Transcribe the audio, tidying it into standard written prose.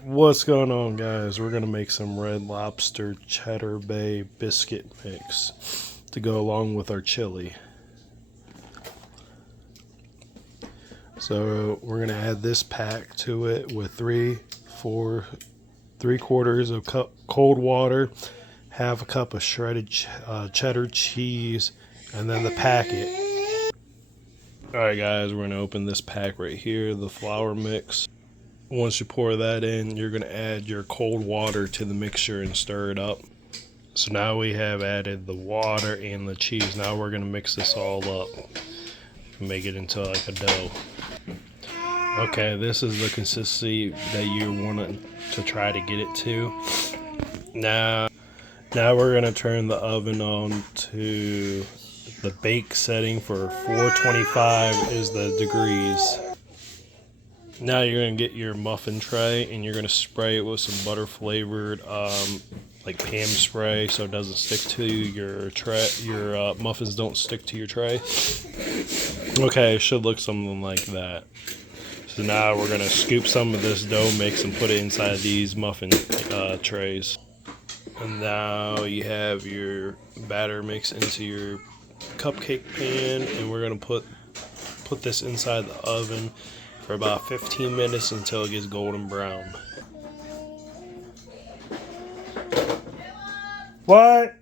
What's going on, guys? We're gonna make some Red Lobster Cheddar Bay biscuit mix to go along with our chili. So we're gonna add this pack to it with 3/4 of cup cold water, half a cup of shredded cheddar cheese, and then the packet. Alright guys, we're gonna open this pack right here, the flour mix. Once you pour that in, you're going to add your cold water to the mixture and stir it up. So now we have added the water and the cheese. Now we're going to mix this all up and make it into like a dough. Okay, this is the consistency that you want to try to get it to. Now we're going to turn the oven on to the bake setting for 425 is the degrees. Now you're going to get your muffin tray and you're going to spray it with some butter flavored like Pam spray so it doesn't stick to your tray. Your muffins don't stick to your tray. Okay, it should look something like that. So now we're going to scoop some of this dough mix and put it inside these muffin trays. And now you have your batter mix into your cupcake pan, and we're going to put this inside the oven for about 15 minutes until it gets golden brown. What?